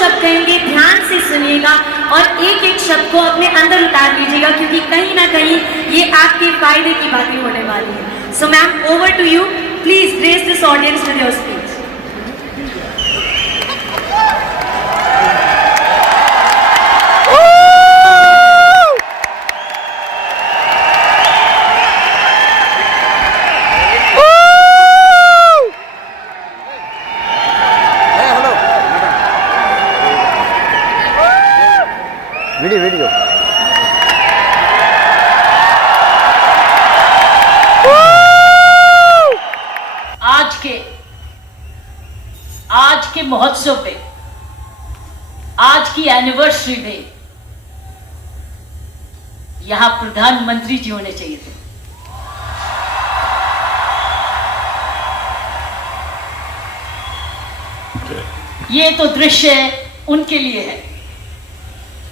शब्द कहेंगे ध्यान से सुनिएगा और एक एक शब्द को अपने अंदर उतार लीजिएगा, क्योंकि कहीं ना कहीं ये आपके फायदे की बातें होने वाली है। So ma'am, over to you, please grace this audience with your speech. Video आज के महोत्सव पे, आज की एनिवर्सरी में यहां प्रधानमंत्री जी होने चाहिए थे। ये तो दृश्य उनके लिए है,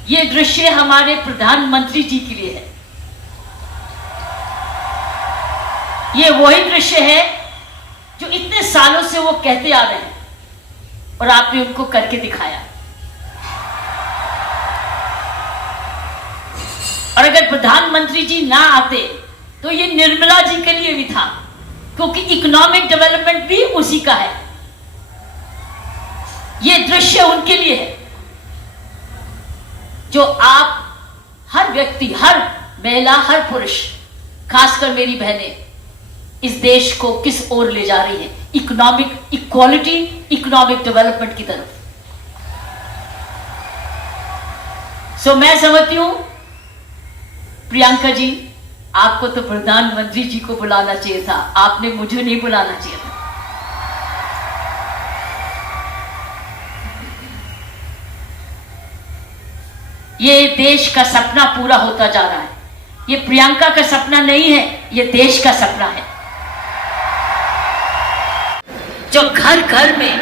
ये दृश्य हमारे प्रधानमंत्री जी के लिए है। ये वही दृश्य है जो इतने सालों से वो कहते आ रहे हैं और आपने उनको करके दिखाया। और अगर प्रधानमंत्री जी ना आते तो ये निर्मला जी के लिए भी था, क्योंकि इकोनॉमिक डेवलपमेंट भी उसी का है। ये दृश्य उनके लिए है जो आप हर व्यक्ति, हर महिला, हर पुरुष, खासकर मेरी बहनें, इस देश को किस ओर ले जा रही है, इकोनॉमिक इक्वालिटी, इकोनॉमिक डेवलपमेंट की तरफ। सो मैं समझती हूं प्रियंका जी, आपको तो प्रधानमंत्री जी को बुलाना चाहिए था, आपने मुझे नहीं बुलाना चाहिए था। ये देश का सपना पूरा होता जा रहा है। ये प्रियंका का सपना नहीं है, ये देश का सपना है। जो घर घर में,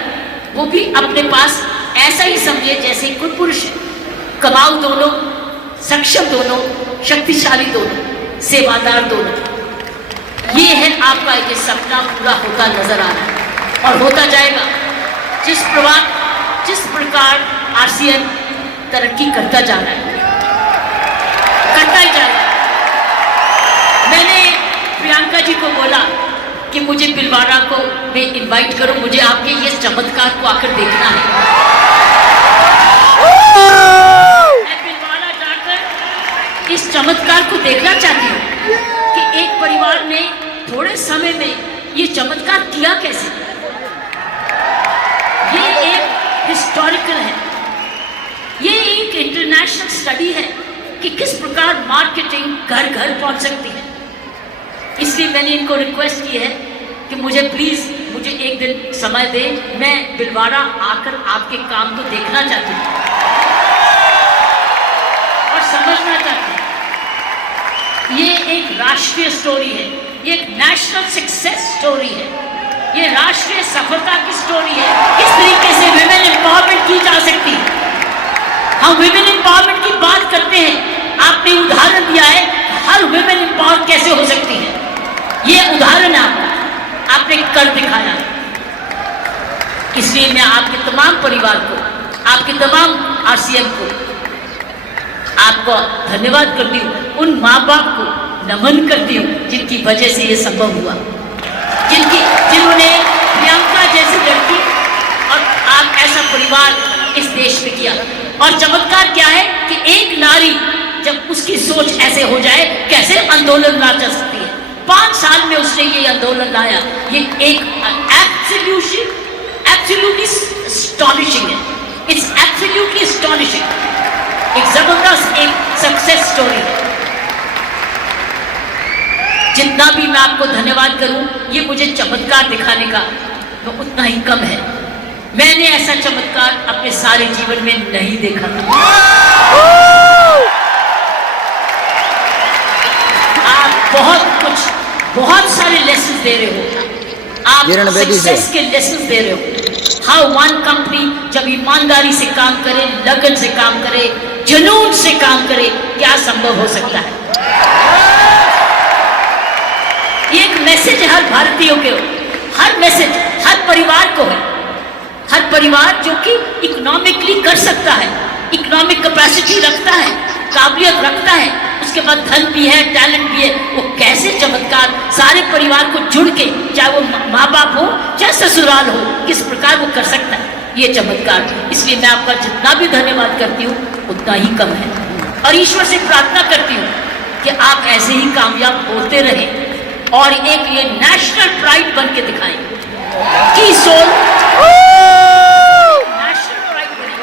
वो भी अपने पास ऐसा ही समझे जैसे कोई पुरुष है, कमाऊ दोनों, सक्षम दोनों, शक्तिशाली दोनों, सेवादार दोनों। ये है आपका ये सपना पूरा होता नजर आ रहा है और होता जाएगा। जिस प्रकार आसियान तरक्की करता जा रहा है, करता ही जाएगा। मैंने प्रियंका जी को बोला कि मुझे भिलवाड़ा को मैं इनवाइट करूं, मुझे आपके ये चमत्कार को आकर देखना है। मैं भिलवाड़ा जाकर इस चमत्कार को देखना चाहती हूँ कि एक परिवार ने थोड़े समय में ये चमत्कार किया कैसे। ये एक हिस्टोरिकल है, ये एक इंटरनेशनल स्टडी है कि किस प्रकार मार्केटिंग घर घर पहुंच सकती है। इसलिए मैंने इनको रिक्वेस्ट की है कि मुझे मुझे एक दिन समय दें, मैं भिलवाड़ा आकर आपके काम को देखना चाहती हूँ और समझना चाहती हूँ। ये एक राष्ट्रीय स्टोरी है, ये एक नेशनल सक्सेस स्टोरी है, ये राष्ट्रीय सफलता की स्टोरी है। किस तरीके से विमेन एम्पावरमेंट की जा सकती है। हम विमेन एम्पावरमेंट की बात करते हैं, आपने उदाहरण दिया है हर विमेन एम्पावर कैसे हो सकती है। ये उदाहरण आपने कर दिखाया। इसलिए मैं आपके तमाम परिवार को, आपके तमाम आरसीएम को, आपको धन्यवाद करती हूँ। उन माँ बाप को नमन करती हूँ जिनकी वजह से ये संभव हुआ, जिन्होंने प्रियंका जैसी लड़की और आप ऐसा परिवार इस देश में किया। और चमत्कार क्या है कि एक नारी जब उसकी सोच ऐसे हो जाए, कैसे आंदोलन ला जा सकती है। 5 साल में उसने ये आंदोलन लाया। ये एक एब्सोल्युटली एस्टॉनिशिंग है। इट्स एब्सोल्युटली एस्टॉनिशिंग, एक जबरदस्त एक सक्सेस स्टोरी है। जितना भी मैं आपको धन्यवाद करूं, ये मुझे चमत्कार दिखाने का तो उतना ही कम है। मैंने ऐसा चमत्कार अपने सारे जीवन में नहीं देखा था। आप बहुत सारे लेसन दे रहे हो, आप सक्सेस के लेसन दे रहे हो। हाउ वन कंपनी जब ईमानदारी से काम करे, लगन से काम करे, जुनून से काम करे, क्या संभव हो सकता है। एक मैसेज हर भारतीयों के, हर मैसेज हर परिवार को है, हर परिवार जो कि इकोनॉमिकली कर इकोनॉमिक कैपेसिटी रखता है, काबिलियत रखता है, उसके बाद धन भी है, टैलेंट भी है, वो कैसे चमत्कार सारे परिवार को जुड़ के, चाहे वो माँ बाप हो चाहे ससुराल हो, किस प्रकार वो कर सकता है ये चमत्कार। इसलिए मैं आपका जितना भी धन्यवाद करती हूँ उतना ही कम है, और ईश्वर से प्रार्थना करती हूँ कि आप ऐसे ही कामयाब होते रहें और एक ये नेशनल प्राइड बन के दिखाएं की सोल नेशनल प्राइड बने।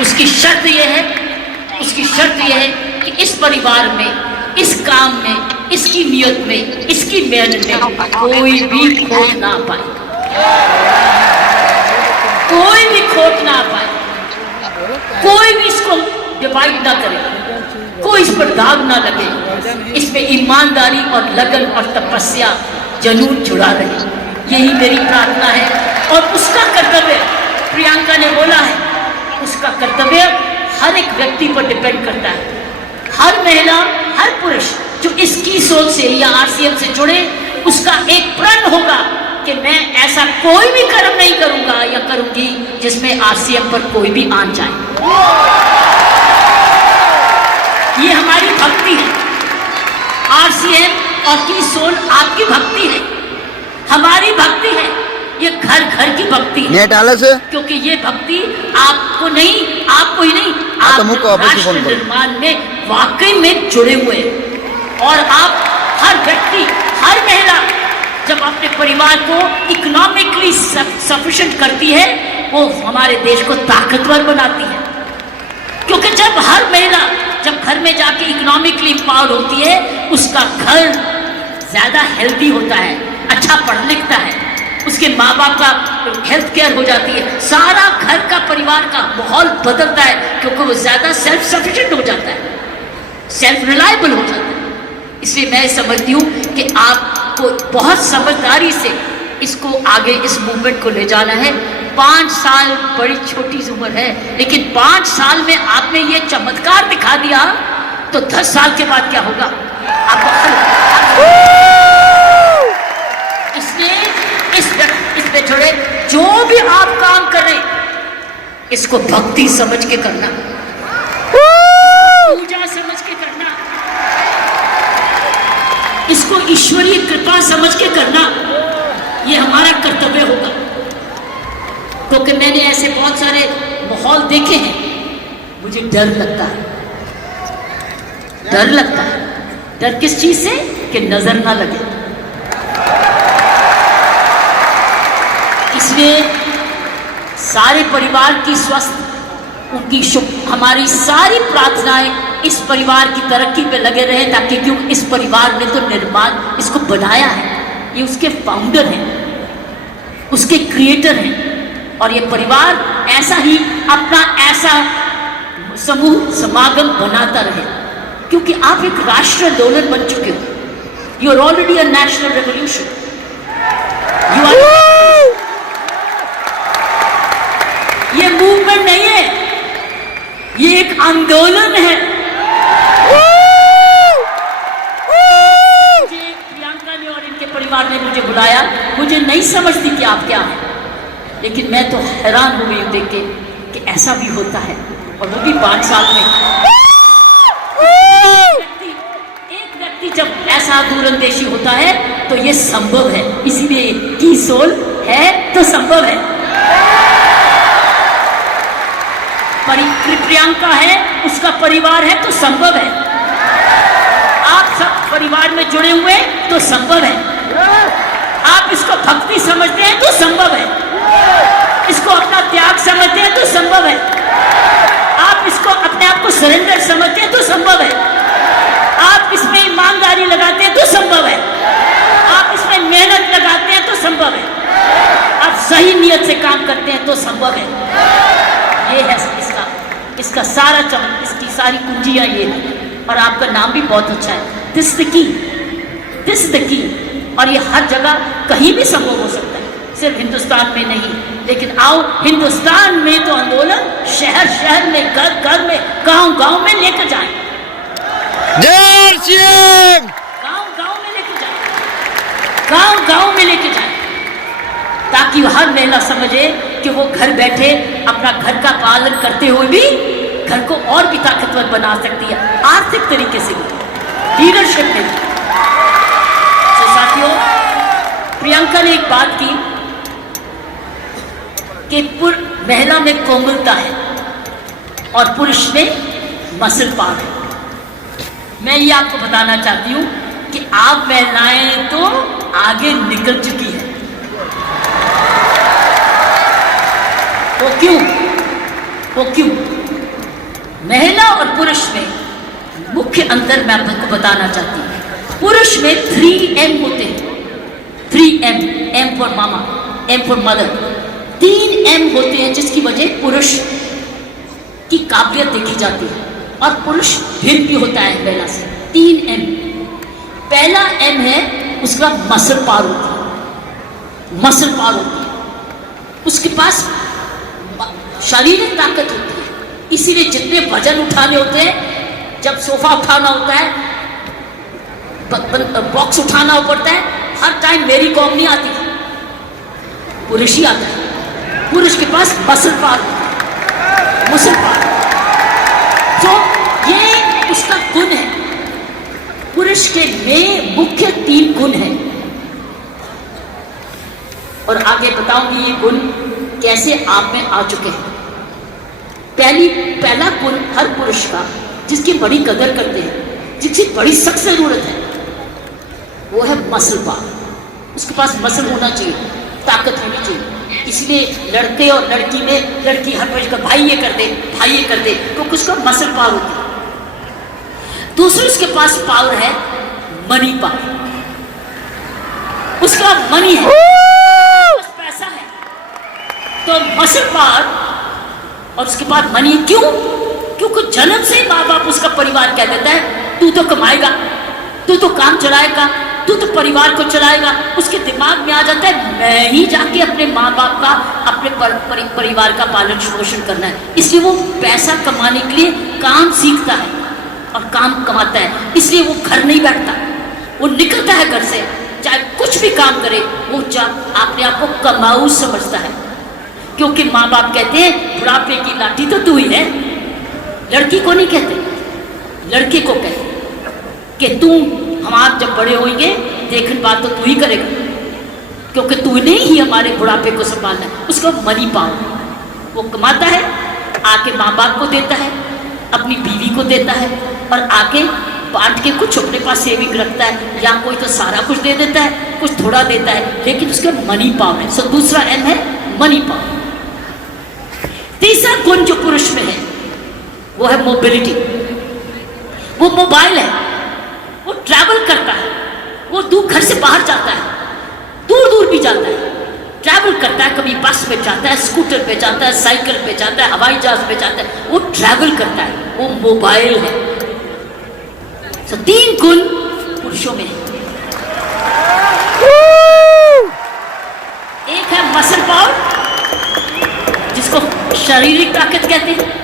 उसकी शर्त ये है कि इस परिवार में, इस काम में, इसकी नियत में, इसकी मेहनत में कोई भी खोट ना पाए, कोई भी खोट ना पाए, कोई भी इसको डिवाइड ना करे, कोई इस पर दाग ना लगे, इसमें ईमानदारी और लगन और तपस्या जनून जुड़ा रहे, यही मेरी प्रार्थना है। और उसका कर्तव्य, प्रियंका ने बोला है, उसका कर्तव्य हर एक व्यक्ति पर डिपेंड करता है। हर महिला, हर पुरुष जो इसकी सोच से या आरसीएम से जुड़े, उसका एक प्रण होगा कि मैं ऐसा कोई भी कर्म नहीं करूंगा या करूंगी जिसमें आरसीएम पर कोई भी आन जाए। ये हमारी भक्ति है। आरसीएम और की सोल आपकी भक्ति है, हमारी भक्ति है, ये घर घर की भक्ति है। क्योंकि ये भक्ति आपको ही नहीं, आप राष्ट्र निर्माण में वाकई में जुड़े हुए हैं। और आप हर व्यक्ति, हर महिला जब अपने परिवार को इकोनॉमिकली सफिशिएंट करती है, वो हमारे देश को ताकतवर बनाती है। क्योंकि जब हर महिला जब घर में जाके इकोनॉमिकली पावर्ड होती है, उसका घर ज्यादा हेल्दी होता है, अच्छा पढ़ लिखता है, उसके माँ बाप का हेल्थ केयर हो जाती है, सारा घर का परिवार का माहौल बदलता है, क्योंकि वो ज्यादा सेल्फ सफिशिएंट हो जाता है, सेल्फ रिलायबल हो जाता है। इसलिए मैं समझती हूँ कि आपको बहुत समझदारी से इसको आगे, इस मूवमेंट को ले जाना है। 5 साल बड़ी छोटी उम्र है, लेकिन 5 साल में आपने ये चमत्कार दिखा दिया, तो 10 साल के बाद क्या होगा इसलिए इसमें जुड़े जो भी आप काम कर रहे, इसको भक्ति समझ के करना, पूजा समझ के करना, इसको ईश्वरीय कृपा समझ के करना, ये हमारा कर्तव्य होगा। क्योंकि मैंने ऐसे बहुत सारे माहौल देखे हैं, मुझे डर लगता है। डर किस चीज से? कि नजर ना लगे। इसलिए सारे परिवार की स्वस्थ, उनकी शुभ, हमारी सारी प्रार्थनाएं इस परिवार की तरक्की पे लगे रहे, ताकि क्यों इस परिवार ने तो निर्माण इसको बनाया है, ये उसके फाउंडर हैं, उसके क्रिएटर हैं, और ये परिवार ऐसा ही अपना ऐसा समूह समागम बनाता रहे, क्योंकि आप एक राष्ट्र आंदोलन बन चुके हो। You are already a national revolution. ये मूवमेंट नहीं है, ये एक आंदोलन है। मुझे प्रियंका ने और इनके परिवार ने मुझे बुलाया, मुझे नहीं समझती कि आप क्या हैं, लेकिन मैं तो हैरान हो गई देख के कि ऐसा भी होता है, और वो भी 5 साल में। एक व्यक्ति जब ऐसा दूरंदेशी होता है तो ये संभव है, इसीलिए की सोल है तो संभव है। प्रियंका है, उसका परिवार है तो संभव है। आप सब परिवार में जुड़े हुए तो संभव है। आप इसको भक्ति समझते हैं तो संभव है, इसको अपना त्याग समझते हैं तो संभव है, आप इसको अपने आप को सरेंडर समझते हैं तो संभव है, आप इसमें ईमानदारी लगाते हैं तो संभव है, आप इसमें मेहनत लगाते हैं तो संभव है, आप सही नियत से काम करते हैं तो संभव है। ये है इसका सारा चमक, इसकी सारी कुंजियां ये है। और आपका नाम भी बहुत अच्छा है, दिस द की। और ये हर जगह कहीं भी संभव हो सकता है, सिर्फ हिंदुस्तान में नहीं। लेकिन आओ, हिंदुस्तान में तो आंदोलन शहर शहर में, घर घर में, गांव गांव में लेकर जाएं। जय श्री गांव में लेकर जाएं, गांव में लेकर जाएं, ताकि हर महिला समझे कि क्योंकि वो घर बैठे अपना घर का पालन करते हुए भी घर को और भी ताकतवर बना सकती है, आर्थिक तरीके से भी, लीडरशिप में भी। तो साथियों, प्रियंका ने एक बात की कि महिला में कोमलता है और पुरुष में मसल पावर है। मैं ये आपको बताना चाहती हूं कि आप महिलाएं तो आगे निकल चुकी है। वो क्यों? वो क्यों? महिला और पुरुष में मुख्य अंतर मैं आपको बताना चाहती हूं। पुरुष में 3M होते हैं, 3M, M for mama, M for mother, 3M होते हैं, जिसकी वजह पुरुष की काबिलियत देखी जाती है और पुरुष भिन्न भी होता है महिला से। 3M, पहला M है उसके बाद मसल पावर होती है, मसल पावर होती है, उसके पास शारीरिक ताकत होती है। इसीलिए जितने वजन उठाने होते हैं, जब सोफा उठाना होता है, बॉक्स उठाना पड़ता है, हर टाइम मेरी कॉम नहीं आती, पुरुष ही आता है। पुरुष के पास मसल पावर होता है, मसल पावर। तो ये उसका गुण है। पुरुष के में मुख्य 3 गुण हैं और आगे बताऊंगी ये गुण कैसे आप में आ चुके हैं। पहला गुण हर पुरुष का, जिसकी बड़ी कदर करते हैं, जिसकी बड़ी सख्त जरूरत है, वो है मसल पावर। उसके पास मसल होना चाहिए, ताकत होनी चाहिए। इसलिए लड़के और लड़की में, लड़की हर वजह का भाई ये कर दे, भाई ये कर दे, क्योंकि उसका मसल पावर होती है। दूसरे उसके पास पावर है मनी पावर, उसका मनी है, पैसा है, तो मसल पावर और उसके बाद मनी। क्यों? क्योंकि जन्म से ही माँ बाप, उसका परिवार कह देता है तू तो कमाएगा, तू तो काम चलाएगा, तू तो परिवार को चलाएगा। उसके दिमाग में आ जाता है मैं ही जाके अपने माँ बाप का, अपने परिवार का पालन पोषण करना है। इसलिए वो पैसा कमाने के लिए काम सीखता है और काम कमाता है। इसलिए वो घर नहीं बैठता, वो निकलता है घर से, चाहे कुछ भी काम करे, वो अपने आप को कमाऊ समझता है। क्योंकि माँ बाप कहते हैं बुढ़ापे की लाठी तो तू ही है। लड़की को नहीं कहते, लड़के को कहते कि तू, हम आप जब बड़े होंगे देखने बात तो तू ही करेगा, क्योंकि तूने ही हमारे बुढ़ापे को संभालना है। उसका मनी पावर, वो कमाता है, आके माँ बाप को देता है, अपनी बीवी को देता है और आके बांट के कुछ अपने पास सेविंग रखता है, या कोई तो सारा कुछ दे देता है, कुछ थोड़ा देता है, लेकिन उसका मनी पावर है। सो दूसरा M है मनी पावर। तीसरा गुण जो पुरुष में है वो है मोबिलिटी। वो मोबाइल है, वो ट्रैवल करता है, वो दूर घर से बाहर जाता है, दूर दूर भी जाता है, ट्रैवल करता है। कभी बस में जाता है, स्कूटर पे जाता है, साइकिल पे जाता है, हवाई जहाज पे जाता है, वो ट्रैवल करता है, वो मोबाइल है। तो 3 गुण पुरुषों में है। एक है मसल पावर, जिसको शारीरिक ताकत कहते हैं।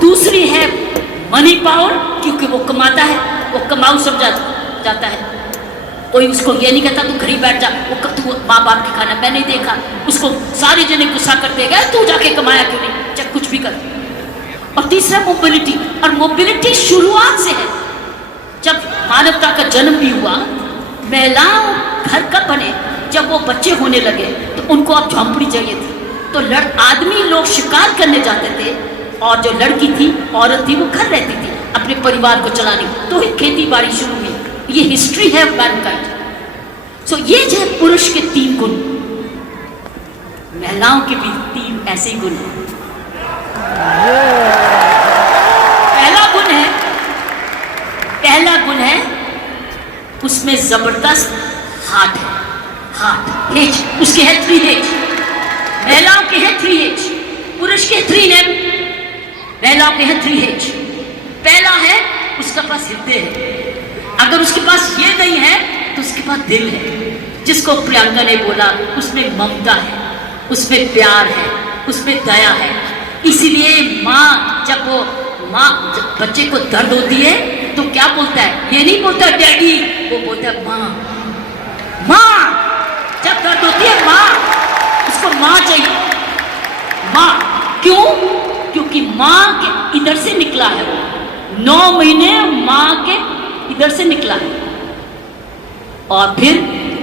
दूसरी है मनी पावर, क्योंकि वो कमाता है, वो कमाऊ समझा जाता है। कोई उसको ये नहीं कहता तू घर ही बैठ जा, वो तू माँ बाप के खाना मैं नहीं देखा, उसको सारे जने गुस्सा कर देगा तू जाके कमाया क्यों नहीं, चाहे कुछ भी कर। और तीसरा मोबिलिटी, और मोबिलिटी शुरुआत से है। जब मानवता का जन्म भी हुआ, महिलाओं घर कब बने, जब वो बच्चे होने लगे तो उनको अब झोंपड़ी चाहिए थी, तो आदमी लोग शिकार करने जाते थे और जो लड़की थी, औरत थी, वो घर रहती थी अपने परिवार को चलाने। तो खेती बाड़ी शुरू हुई। ये हिस्ट्री है मैनकाइंड। सो ये जो है पुरुष के 3 गुण, महिलाओं के भी 3 ऐसे गुण हैं। पहला गुण है उसमें जबरदस्त हार्ट है, हार्ट एज, उसके है 3H। महिलाओं के है 3H, पुरुष के 3M, महिलाओं के है 3H। पहला है उसका पास हृदय है, अगर उसके पास ये नहीं है तो उसके पास दिल है, जिसको प्रियंका ने बोला उसमें ममता है, उसमें प्यार है, उसमें दया है। इसीलिए माँ जब बच्चे को दर्द होती है तो क्या बोलता है, ये नहीं बोलता डैडी, वो बोलता है माँ। माँ जब दर्द होती है माँ, उसको माँ चाहिए। माँ। क्यों? क्योंकि माँ के इधर से निकला है वो, 9 महीने माँ के इधर से निकला है। और फिर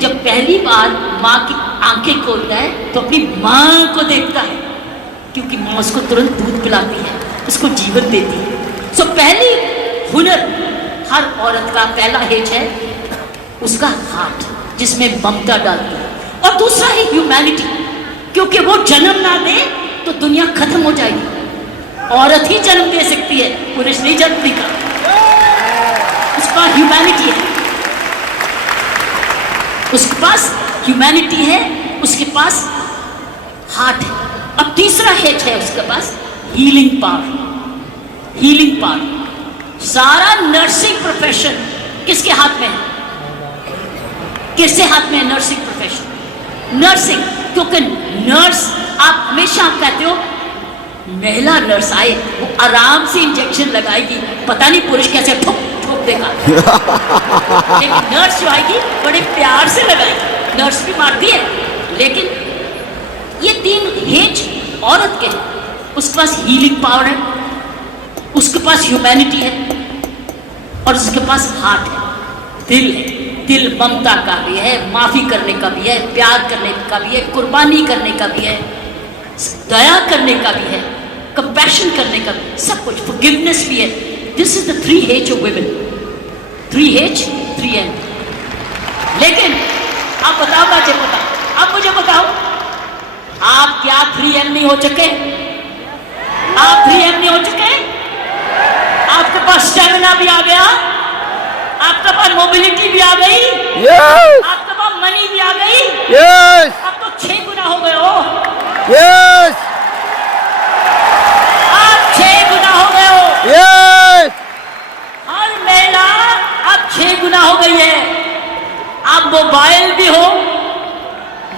जब पहली बार माँ की आंखें खोलता है तो अपनी माँ को देखता है, क्योंकि माँ उसको तुरंत दूध पिलाती है, उसको जीवन देती है। सो पहली हुनर हर औरत का पहला हेज है उसका हार्ट, जिसमें ममता डालती है। और दूसरा है ह्यूमैनिटी, क्योंकि वो जन्म ना दे तो दुनिया खत्म हो जाएगी। औरत ही जन्म दे सकती है, पुरुष नहीं जन्म देगा। उसके पास ह्यूमैनिटी है, उसके पास ह्यूमैनिटी है, उसके पास हार्ट है। अब तीसरा हेज है उसके पास हीलिंग पावर। हीलिंग पावर, सारा नर्सिंग प्रोफेशन किसके हाथ में है? किसके हाथ में है नर्सिंग प्रोफेशन? नर्सिंग, क्योंकि नर्स, आप हमेशा आप कहते हो महिला नर्स आए वो आराम से इंजेक्शन लगाएगी, पता नहीं पुरुष कैसे ठोक ठोक देगा। लेकिन नर्स जो आएगी बड़े प्यार से लगाएगी। नर्स भी मारती है, लेकिन ये 3 हेज औरत के हैं। उसके पास हीलिंग पावर है, उसके पास ह्यूमैनिटी है, और उसके पास हार्ट है, दिल है। दिल ममता का भी है, माफी करने का भी है, प्यार करने का भी है, कुर्बानी करने का भी है, दया करने का भी है, कंपैशन करने का भी, सब कुछ, फॉरगिवनेस भी है। This is the 3 hedge of women. 3 hedge 3 and. लेकिन आप बताओ, मुझे बताओ, आप क्या 3M नहीं हो चुके? आप 3M नहीं हो चुके? आपके पास स्टेमिना भी आ गया, आपके पास मोबिलिटी भी आ गई, यस आपके पास मनी भी आ गई, यस आप तो 6 गुना हो गए हो। यस आप 6 गुना हो गए हो। यस हर महिला अब 6 गुना हो गई है। आप मोबाइल भी हो,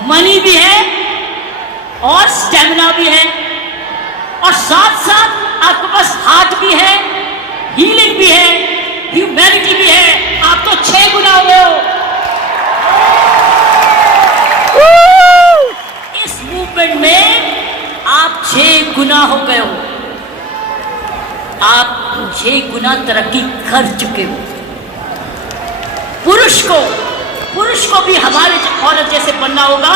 मनी भी है, और स्टेमिना भी है, और साथ साथ आपके पास हार्ट भी है, हीलिंग भी है, ह्यूमैनिटी भी है। आप तो 6 गुना हो गए हो। इस मूवमेंट में आप 6 गुना हो गए हो। आप 6 गुना तरक्की कर चुके हो। पुरुष को भी हमारे औरत जैसे बनना होगा,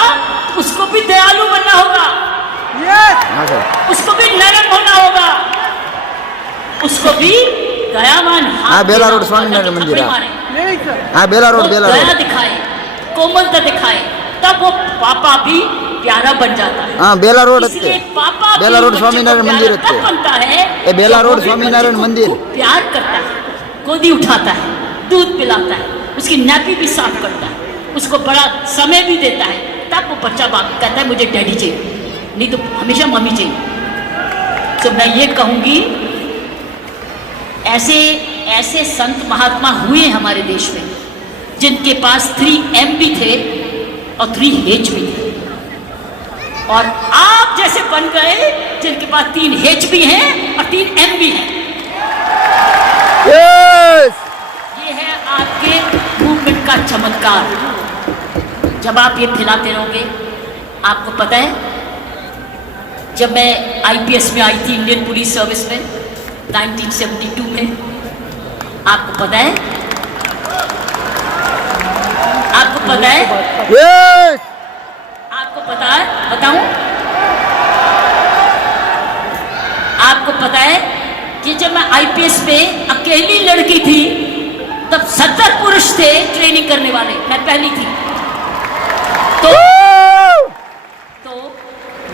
उसको भी दयालु बनना होगा, उसको भी नरम होना होगा, उसको भी दयावान। हाँ, बेला रोड स्वामीनारायण मंदिर है। हाँ, बेला रोड दया दिखाए, कोमलता दिखाए, तब वो पापा भी प्यारा बन जाता है। हाँ, बेला रोड इसलिए पापा बेला रोड स्वामीनारायण मंदिर तब बनता है, ए बेला रोड स्वामीनारायण मंदिर। प्यार करता है, गोदी उठाता है, दूध पिलाता है, उसकी नैपी भी साफ करता है, उसको बड़ा समय भी देता है, तब वो बच्चा बाप कहता है मुझे डैडी चाहिए, नहीं तो हमेशा मम्मी चाहिए। तो मैं ये कहूंगी, ऐसे संत महात्मा हुए हमारे देश में जिनके पास 3M भी थे और 3H भी थे, और आप जैसे बन गए जिनके पास 3H भी हैं और 3M भी हैं। यस ये है आपके मूवमेंट का चमत्कार। जब आप ये खिलाते रहोगे, आपको पता है, जब मैं IPS में आई थी, इंडियन पुलिस सर्विस में 1972 में, आपको पता है, आपको पता है, यस आपको पता है, बताऊं? आपको पता है कि जब मैं IPS में अकेली लड़की थी, तब 70 पुरुष थे ट्रेनिंग करने वाले, मैं पहली थी। तो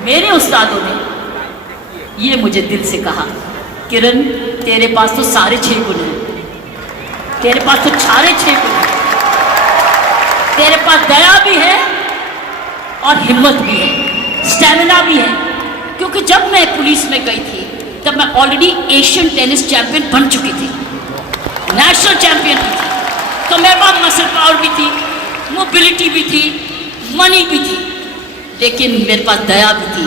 मेरे उस्तादों ने ये मुझे दिल से कहा, किरण तेरे पास तो सारे 6 गुण हैं, तेरे पास तो सारे 6 गुण हैं, तेरे पास दया भी है और हिम्मत भी है, स्टैमिना भी है। क्योंकि जब मैं पुलिस में गई थी तब मैं ऑलरेडी एशियन टेनिस चैंपियन बन चुकी थी, नेशनल चैंपियन भी थी, तो मेरे पास मसल पावर भी थी, मोबिलिटी भी थी, मनी भी थी, लेकिन मेरे पास दया भी थी,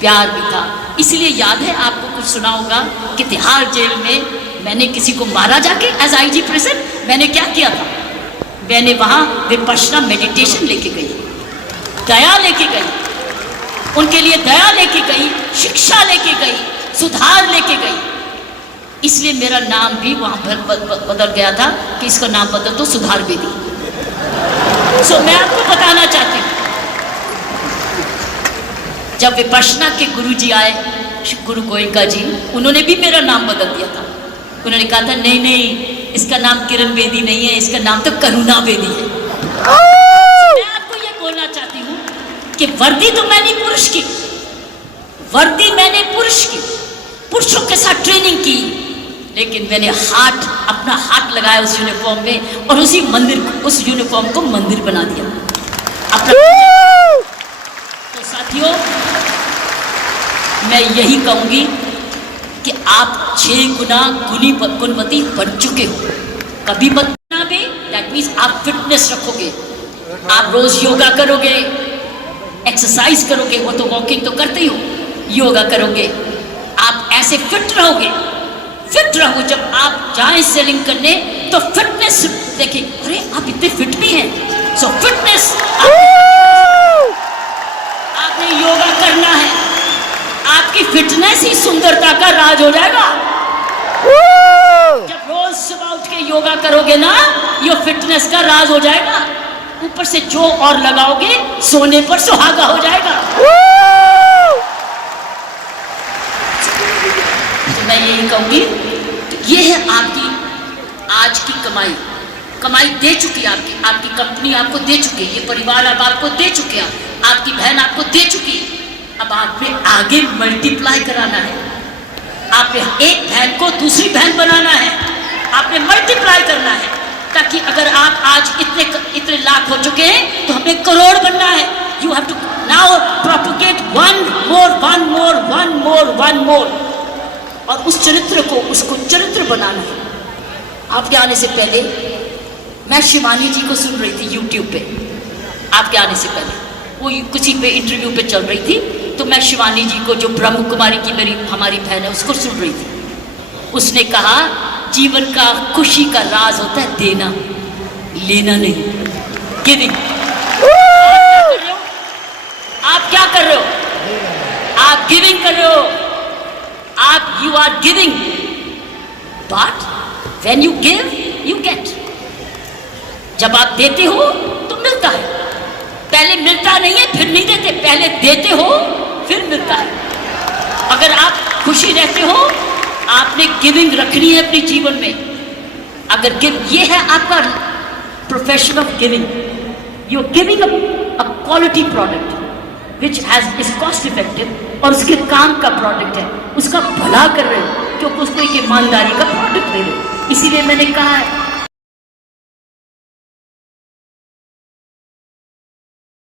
प्यार भी था। इसलिए याद है आपको, कुछ सुना होगा कि तिहाड़ जेल में मैंने किसी को मारा जाके, एज IG प्रेजेंट मैंने क्या किया था, मैंने वहाँ विपश्यना मेडिटेशन लेके गई, दया लेके गई, उनके लिए दया लेके गई, शिक्षा लेके गई, सुधार लेके गई। इसलिए मेरा नाम भी वहां बदल गया था कि इसका नाम बदल दो सुधार बेदी। सो मैं आपको बताना चाहती हूँ, जब विपश्यना के गुरु जी आए, गुरु गोयंका जी, उन्होंने भी मेरा नाम बदल दिया था। उन्होंने कहा था नहीं नहीं, इसका नाम किरण बेदी नहीं है, इसका नाम तो करुणा बेदी है। मैं आपको ये बोलना चाहती हूँ कि वर्दी तो मैंने पुरुष की, वर्दी मैंने पुरुष की, पुरुषों के साथ ट्रेनिंग की, लेकिन मैंने अपना हाथ लगाया उस यूनिफॉर्म में और उसी मंदिर, उस यूनिफॉर्म को मंदिर बना दिया अपना। तो साथियों, मैं यही कहूंगी कि आप 6 गुना गुणवती बन चुके हो। कभी मत ना भी, दैट मीन्स आप फिटनेस रखोगे, आप रोज योगा करोगे, एक्सरसाइज करोगे, वो तो वॉकिंग तो करते ही हो, योगा करोगे, आप ऐसे फिट रहोगे। फिट रहो, जब आप जाएं सेलिंग करने तो फिटनेस देखें, अरे आप इतने फिट भी हैं। सो फिटनेस, आपने योगा करना है, आपकी फिटनेस ही सुंदरता का राज हो जाएगा। जब रोज सुबह उठ के योगा करोगे ना, ये फिटनेस का राज हो जाएगा। ऊपर से जो और लगाओगे, सोने पर सुहागा हो जाएगा। तो मैं यही कहूंगी, ये है आपकी आज की कमाई। कमाई दे चुकी है आपकी कंपनी आपको दे चुकी है, ये परिवार अब आपको दे चुके हैं, आपकी बहन आपको दे चुकी है। अब आपने आगे मल्टीप्लाई कराना है, आपने एक बहन को दूसरी बहन बनाना है, आपने मल्टीप्लाई करना है, ताकि अगर आप आज इतने लाख हो चुके हैं तो हमें करोड़ बनना है। You have to now propagate one more, और उस चरित्र को, उसको चरित्र बनाना है। आपके आने से पहले मैं शिवानी जी को सुन रही थी यूट्यूब पे, आपके आने से पहले वो किसी पे इंटरव्यू पे चल रही थी, तो मैं शिवानी जी को, जो ब्रह्म कुमारी की हमारी बहन है, उसको सुन रही थी। उसने कहा जीवन का खुशी का राज होता है देना, लेना नहीं, गिविंग। आप क्या कर रहे हो? आप गिविंग कर रहे हो, आप you are giving, but when you give you get. जब आप देते हो तो मिलता है, पहले मिलता नहीं है फिर नहीं देते, पहले देते हो फिर मिलता है। अगर आप खुशी रहते हो, आपने गिविंग रखनी है अपने जीवन में। अगर ये है आपका profession of giving, you are giving a quality product which is cost effective, और उसके काम का प्रोडक्ट है, उसका भला कर रहे हो, क्योंकि उसको एक ईमानदारी का प्रोडक्ट दे रहे हो। इसीलिए मैंने कहा है